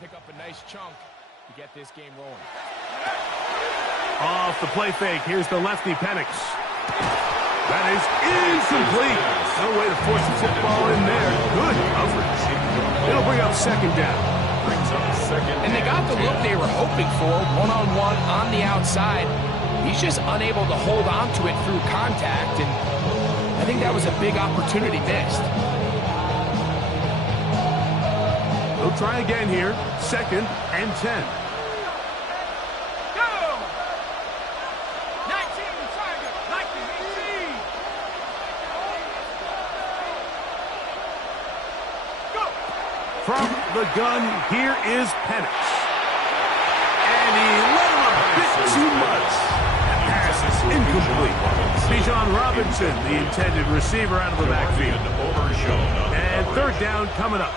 pick up a nice chunk to get this game rolling. Off the play fake, here's the lefty Penix. That is incomplete. No way to force the football in there. Good coverage. It'll bring up second down. And they got the look they were hoping for, one-on-one on the outside. He's just unable to hold on to it through contact, and I think that was a big opportunity missed. They'll try again here. 2nd and 10. From the gun, here is Penix. And he let him a bit too much. That pass is incomplete. Bijan Robinson, the intended receiver, out of the backfield. And 3rd down coming up.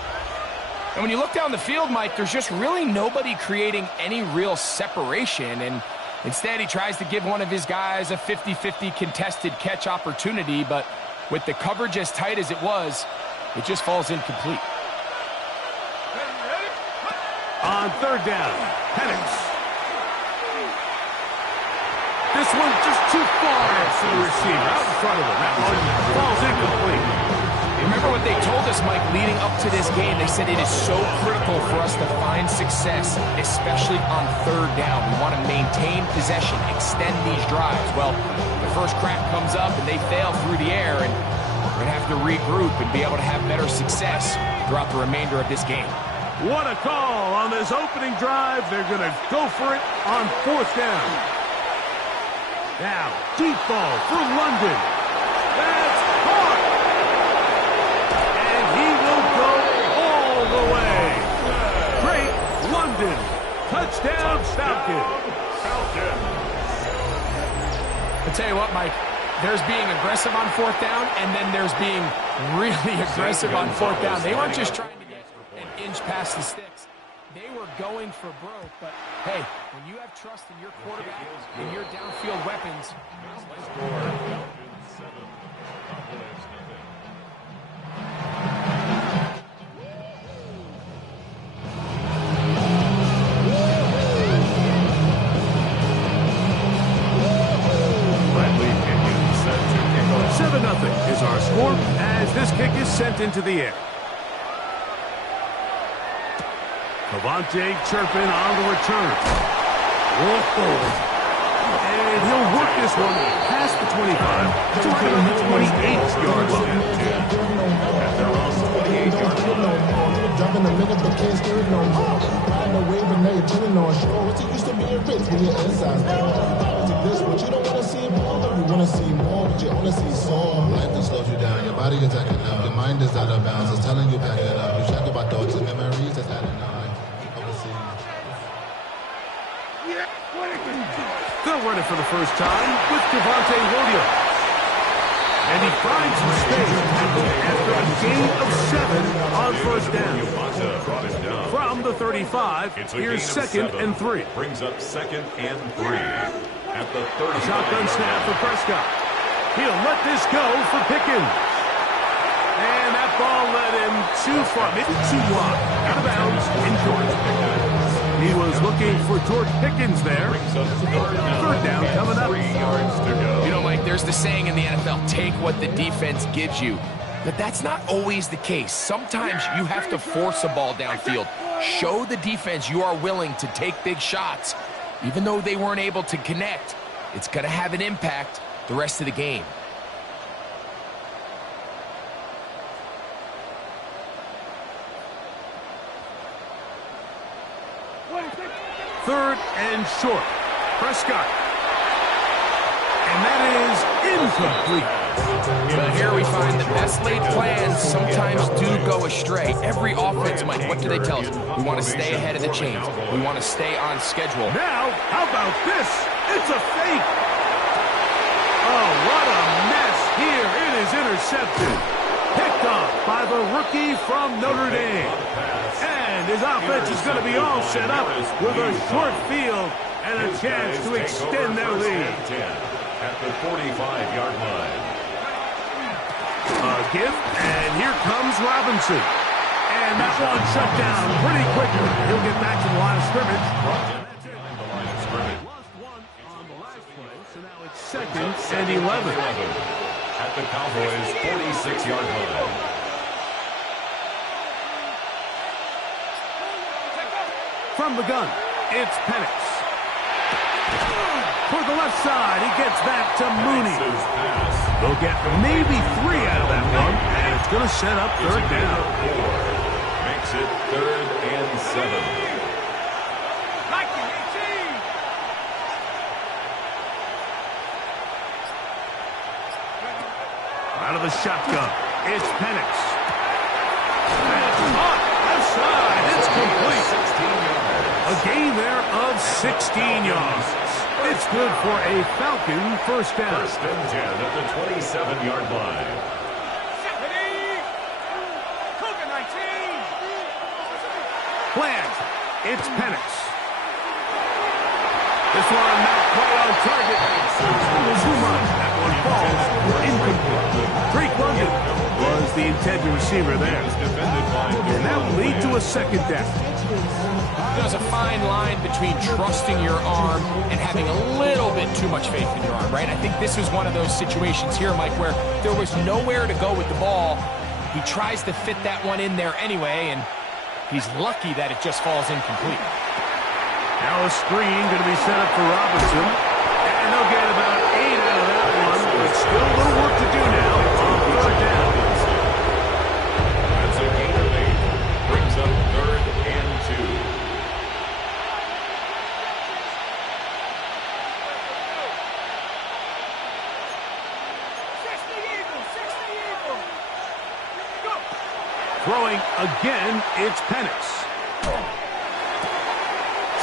And when you look down the field, Mike, there's just really nobody creating any real separation. And instead, he tries to give one of his guys a 50-50 contested catch opportunity. But with the coverage as tight as it was, it just falls incomplete. On 3rd down, Penix. This one just too far for the receiver. Out in front of him. That one falls incomplete. Remember what they told us, Mike, leading up to this game? They said it is so critical for us to find success, especially on 3rd down. We want to maintain possession, extend these drives. Well, the first crack comes up and they fail through the air, and we're going to have to regroup and be able to have better success throughout the remainder of this game. What a call on this opening drive. They're going to go for it on 4th down. Now, deep ball for London. That's caught. And he will go all the way. Great London. Touchdown, Falcons. I'll tell you what, Mike. There's being aggressive on 4th down, and then there's being really aggressive on 4th down. They weren't just trying to get an inch past the sticks. They were going for broke, but hey, when you have trust in your quarterback and your downfield weapons, is our score as this kick is sent into the air. Cavante chirping on the return. Whoa. And he'll work this one past the 25 to right on the 28-yard line. Jumping the minute, but can't steer it no more. Riding the wave and now you're turning on shore. It used to be a race when your insides to this, but you don't want to see more. You want to see more, but you only see sore. Life that slows you down, your body is acting up. Your mind is out of bounds, it's telling you back it up. You check about thoughts and memories that's adding on. They'll run it for the first time with Cavante Williams. And he finds some space after a gain of 7 on 1st down. From the 35, here's 2nd and 3. Brings up 2nd and 3 at the 30. Shotgun snap for Prescott. He'll let this go for Pickens. And that ball led him too far, maybe too wide. Out of bounds in Georgia. He was looking for George Pickens there. 3rd down coming up. 3 yards to go. You know, Mike, there's the saying in the NFL, take what the defense gives you. But that's not always the case. Sometimes you have to force a ball downfield. Show the defense you are willing to take big shots. Even though they weren't able to connect, it's going to have an impact the rest of the game. Third and short. Prescott. And that is incomplete. But here we find the best laid plans sometimes do go astray. Every offense, Mike, what do they tell us? We want to stay ahead of the chains. We want to stay on schedule. Now, how about this? It's a fake. Oh, what a mess here. It is intercepted. Picked off by the rookie from Notre Dame. And his offense is going to be all set up with a short field and a chance to extend their lead. At the 45-yard line. A gift, and here comes Robinson. And that one shut down pretty quickly. He'll get scrimmage. Behind the line of scrimmage. Lost one on the last play, so now it's 2nd and 11. At the Cowboys' 46-yard line. From the gun, it's Penix. For the left side, he gets that to Mooney. They'll get maybe 3 out of that one, and it's going to set up 3rd down. Makes it 3rd and 7. Out of the shotgun, it's Penix. Left side, it's complete. 16 yards. A gain there of 16 yards. It's good for a Falcon first down. 1st and 10 at the 27-yard line. Plant, it's Penix. This one not quite on target. Too much. That one falls incomplete. Drake London was the intended receiver there. And that will lead to a 2nd down. There's a fine line between trusting your arm and having a little bit too much faith in your arm, right? I think this was one of those situations here, Mike, where there was nowhere to go with the ball. He tries to fit that one in there anyway, and he's lucky that it just falls incomplete. Now a screen going to be set up for Robinson. And they'll get about 8 out of that one, but still a little work to do now on 4th down. That's a gain of 8. Brings up 3rd and 2. Throwing again, it's Penix.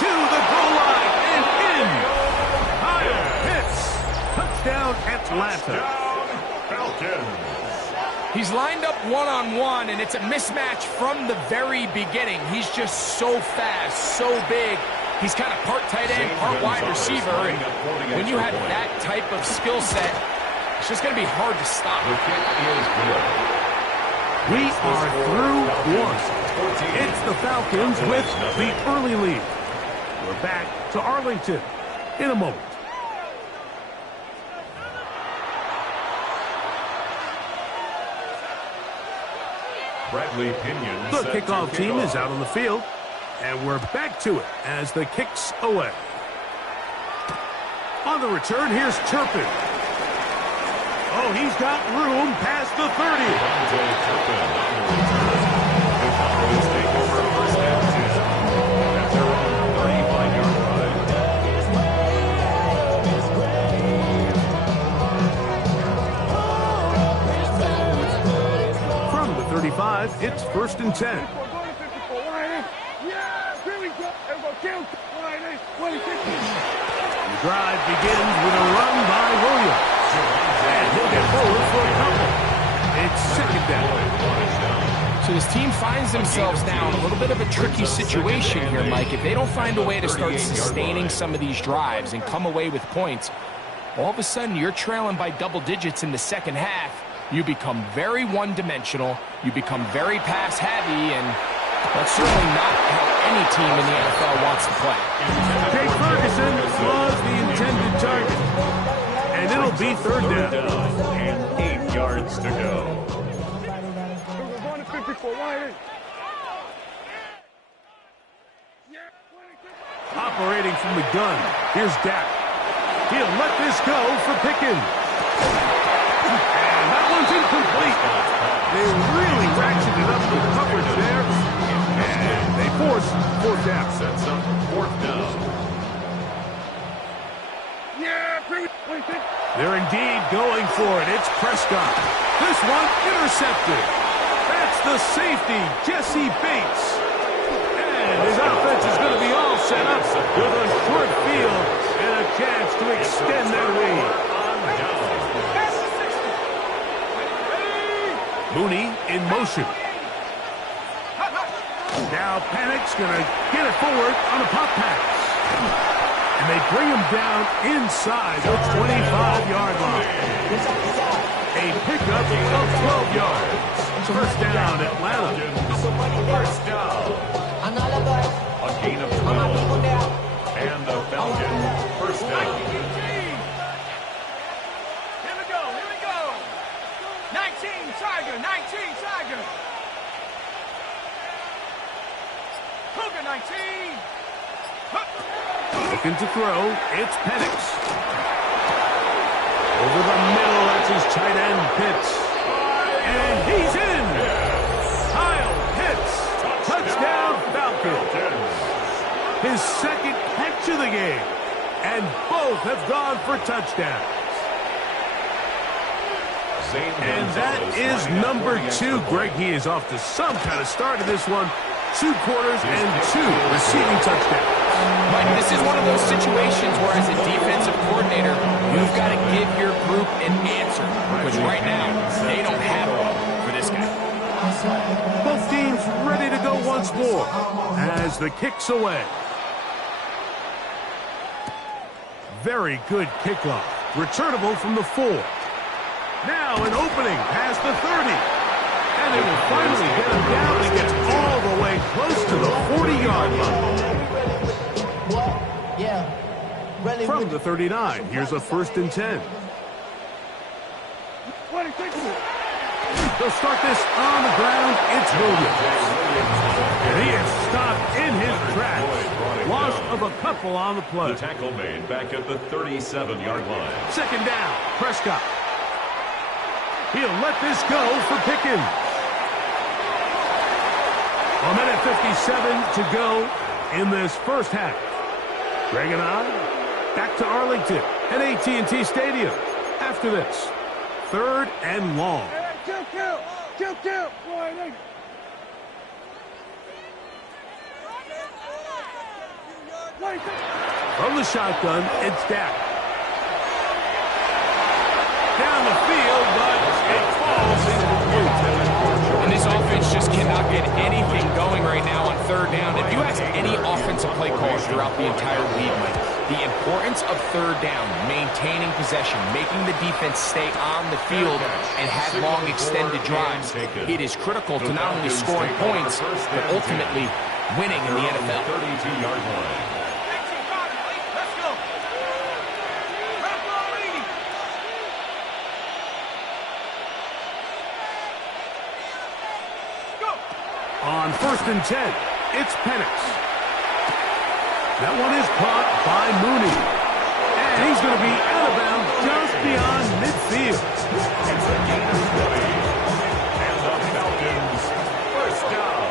To the goal line and in. Kyle hits. Touchdown, Atlanta. Falcons. He's lined up one-on-one, and it's a mismatch from the very beginning. He's just so fast, so big. He's kind of part tight end, part wide receiver. And when you have that type of skill set, it's just going to be hard to stop. The kick is good. We are through one. It's the Falcons with the early lead. We're back to Arlington in a moment. Bradley Pinion. The set to kickoff kick team off. is out on the field, and we're back to it as the kick's away. On the return, here's Turpin. Oh, he's got room past the 30. Devontae Turpin on the return. The Cowboys take over 1st and 10 at their own 35-yard line. From the 35, it's 1st and 10. The drive begins with a run by Williams. And he'll get forward for a couple. It's 2nd down. So this team finds themselves now in a little bit of a tricky situation here, Mike. If they don't find a way to start sustaining some of these drives and come away with points, all of a sudden you're trailing by double digits in the 2nd half. You become very one-dimensional. You become very pass-heavy, and that's certainly not how any team in the NFL wants to play. Jake Ferguson was the intended target. And it'll be 3rd down. And 8 yards to go. Operating from the gun, here's Dak. He'll let this go for Pickens. And that one's incomplete. They really ratcheted up the coverage there. And they force 4th down. Sets up 4th down. They're indeed going for it. It's Prescott. This one intercepted. That's the safety, Jesse Bates. And his offense is going to be all set up with a short field and a chance to extend their lead. Mooney in motion. Now Panic's going to get it forward on a pop pass. And they bring him down inside the 25-yard line. A pickup of 12 yards. 1st down, Atlanta. First down. A gain of 12. Looking to throw. It's Penix. Over the middle, that's his tight end, Pitts. And he's in. Kyle Pitts. Touchdown, Falcons. His second catch of the game. And both have gone for touchdowns. And that is number 2. Greg, he is off to some kind of start in this one. 2 quarters and 2 receiving touchdowns. Mike, this is one of those situations where as a defensive coordinator, you've got to give your group an answer. Because right now, they don't have one for this guy. Both teams ready to go once more as the kick's away. Very good kickoff. Returnable from the 4. Now an opening past the 30. And they will finally get him down and get all the way close to the 40-yard line. From the 39, here's a 1st and 10. They'll start this on the ground. It's Williams. And he is stopped in his tracks. Loss of a couple on the play. The tackle made back at the 37-yard line. 2nd down, Prescott. He'll let this go for Pickens. A minute 57 to go in this first half. Greg and I back to Arlington at AT&T Stadium. After this, 3rd and long. From the shotgun, it's Dak. Down the field, but it falls incomplete. And this offense just cannot get anything going right now on 3rd down. If you ask any offensive play caller throughout the entire league, Mike, the importance of 3rd down, maintaining possession, making the defense stay on the field and have long extended drives, it is critical to not only scoring points, but ultimately winning in the NFL. 32-yard line. On 1st and 10, it's Penix. That one is caught by Mooney. And he's going to be out of bounds just beyond midfield. It's a gain of 20. And the Falcons, 1st down.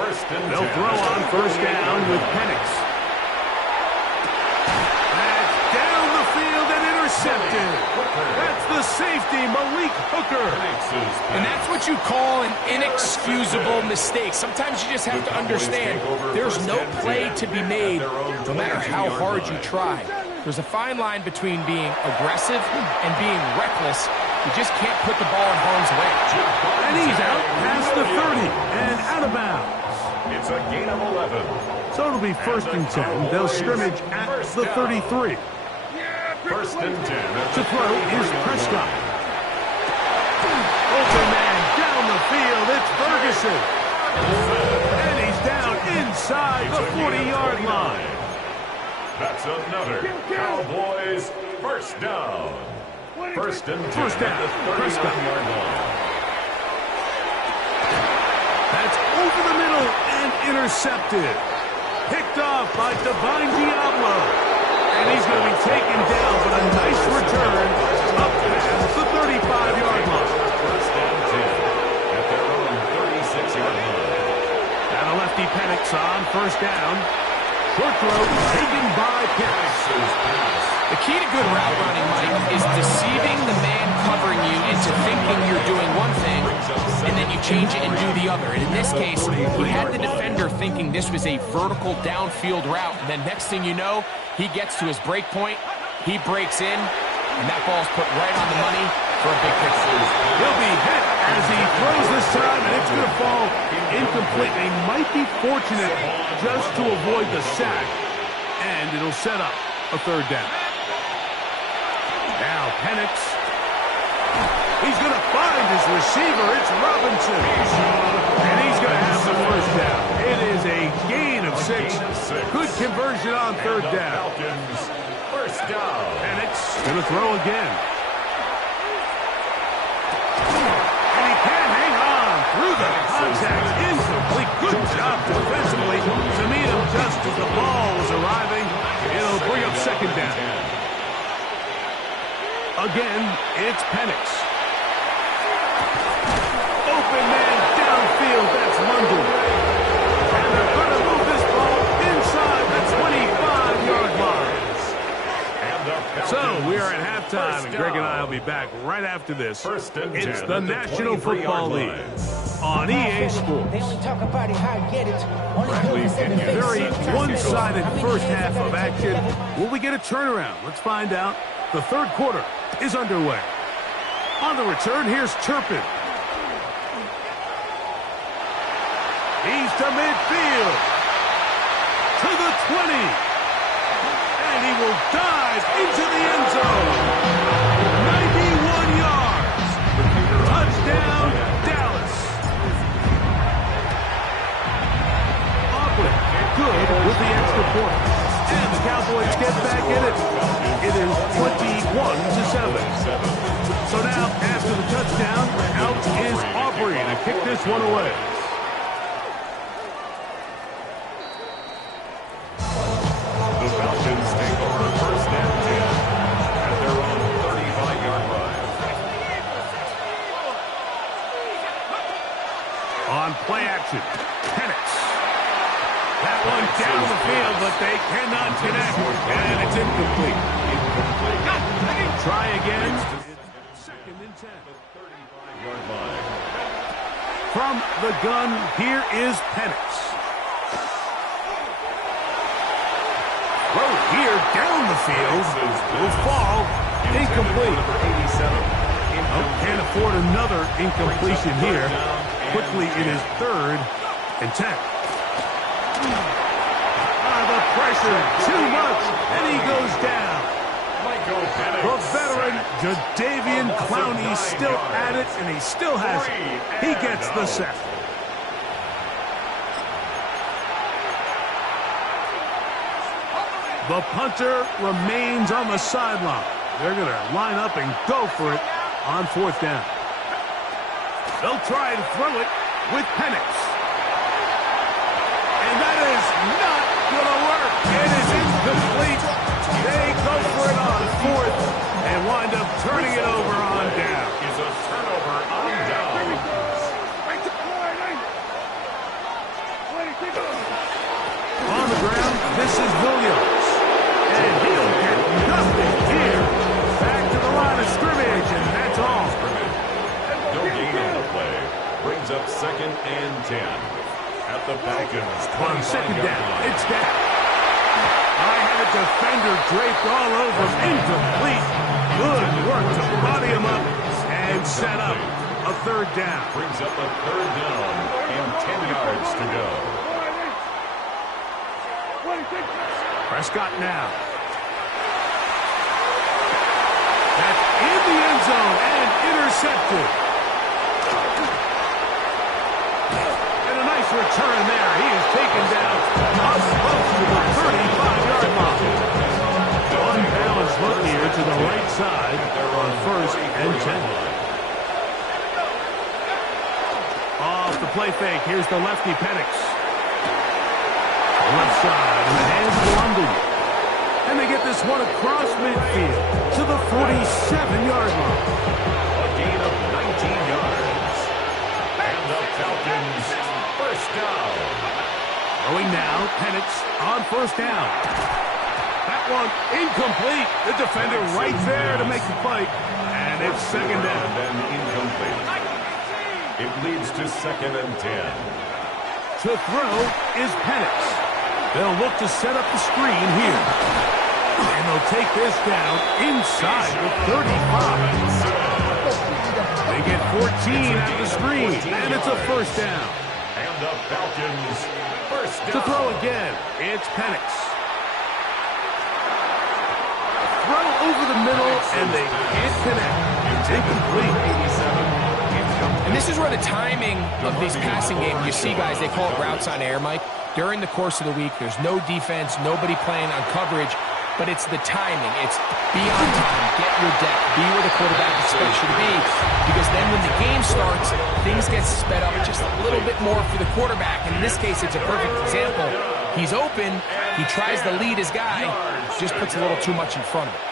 1st and 10. They'll throw on 1st down with Penix. That's down the field and intercepted. That's the safety, Malik Hooker. And that's what you call an inexcusable mistake. Sometimes you just have to understand there's no play to be made, no matter how hard you try. There's a fine line between being aggressive and being reckless. You just can't put the ball in harm's way. And he's out past the 30 and out of bounds. It's a gain of 11. So it'll be 1st and 10. They'll scrimmage at the 33. 1st and 10. To throw is Prescott. Open man down the field. It's Ferguson. And he's down inside the 40-yard line. That's another Cowboys 1st down. 1st and 10. 1st down. At the 39-yard line. That's over the middle and intercepted. Picked off by Divine Diablo. And he's going to be taken down, but a nice return up past the 35-yard line. 1st and 10 at their own 36-yard line. And a lefty Penix on 1st down. Short throw taken by Penix. The key to good route running, Mike, is deceiving the man covering you into thinking you're doing one thing, and then you change it and do the other. And in this case, he had the defender thinking this was a vertical downfield route, and then next thing you know, he gets to his break point, he breaks in, and that ball's put right on the money for a big picture. He'll be hit as he throws this time, and it's going to fall incomplete. They might be fortunate just to avoid the sack, and it'll set up a 3rd down. Now Penix. He's going to find his receiver. It's Robinson. And he's going to have the 1st down. It is a gain of 6. Good conversion on 3rd down. Falcons 1st down. Penix going to throw again. And he can't hang on through the contact. Incomplete. Good job defensively to meet him just as the ball was arriving. It'll bring up second down. Again, it's Penix. Open man downfield. That's London. And they're going to move this ball inside the 25-yard line. So we are at halftime, and Greg and I will be back right after this. It's the National Football League on EA Sports. They only talk about it, how to get it. Only Very one-sided first half of action. Will we get a turnaround? Let's find out. The third quarter is underway. On the return, here's Turpin. He's to midfield. To the 20. And he will dive into the end zone. 91 yards. Touchdown, Dallas. Aubrey, good with the extra point. And the Cowboys get back in it. It is 21-7. So now, after the touchdown, out is Aubrey to kick this one away. The Falcons take over first and 10 at their own 35-yard line. On play action, Penix. That one down the field, but they cannot connect. And it's incomplete. Try again. Second and 10. 35-yard line. From the gun, here is Penix. Throw here down the field. Will fall. Incomplete. Oh, can't afford another incompletion here. Quickly, it is 3rd and 10. The pressure, too much, and he goes down. The veteran, Jadeveon Clowney, still at it, and he still has it. He gets the sack. The punter remains on the sideline. They're going to line up and go for it on 4th down. They'll try and throw it with Penix. And that is not going to work. It is incomplete. They go for it on 4th and wind up turning it over on down. Is a turnover on down. On the ground, this is Williams. And he'll get nothing here. Back to the line of scrimmage, and that's all. No gain on the play. Brings up second and 10. At the Falcons. On second down, it's down. I have a defender draped all over him. Incomplete. Good work to body him up and set up a 3rd down. Brings up a 3rd down and 10 yards to go. Prescott now. That's in the end zone and intercepted. And a nice return there. He is taken down up close to the 35-yard line. Unbalanced look here to the right side on 1st and 10. Off the play fake. Here's the lefty Penix. Left side in the hands of London. And they get this one across midfield to the 47-yard line. A gain of 19 yards. And the Falcons first down. Throwing now, Penix on 1st down. That one incomplete. The defender right there to make the play. And it's 2nd down. And then incomplete. It leads to 2nd and 10. To throw is Penix. They'll look to set up the screen here. And they'll take this down inside the 35. They get 14 at the screen, and it's a 1st down. And the Falcons first down. To throw again, it's Penix. Throw over the middle, and they can't connect. It's incomplete. And this is where the timing of this passing game, you see guys, they call it routes on air, Mike. During the course of the week, there's no defense, nobody playing on coverage. but it's the timing. It's be on time, get your depth, be where the quarterback expects you to be, because then when the game starts, things get sped up just a little bit more for the quarterback. In this case, it's a perfect example. He's open, he tries to lead his guy, just puts a little too much in front of him.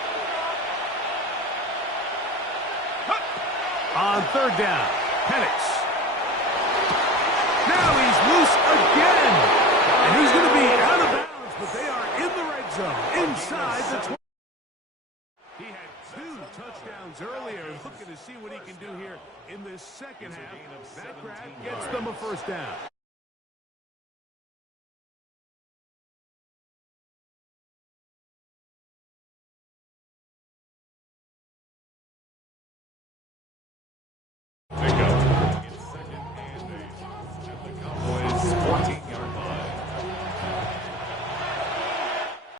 On third down, Penix. Now he's loose again. And he's going to be out of bounds, but they are in the red zone, inside the 20. He had 2 touchdowns earlier, looking to see what he can do here in this second half. That grab gets them a first down.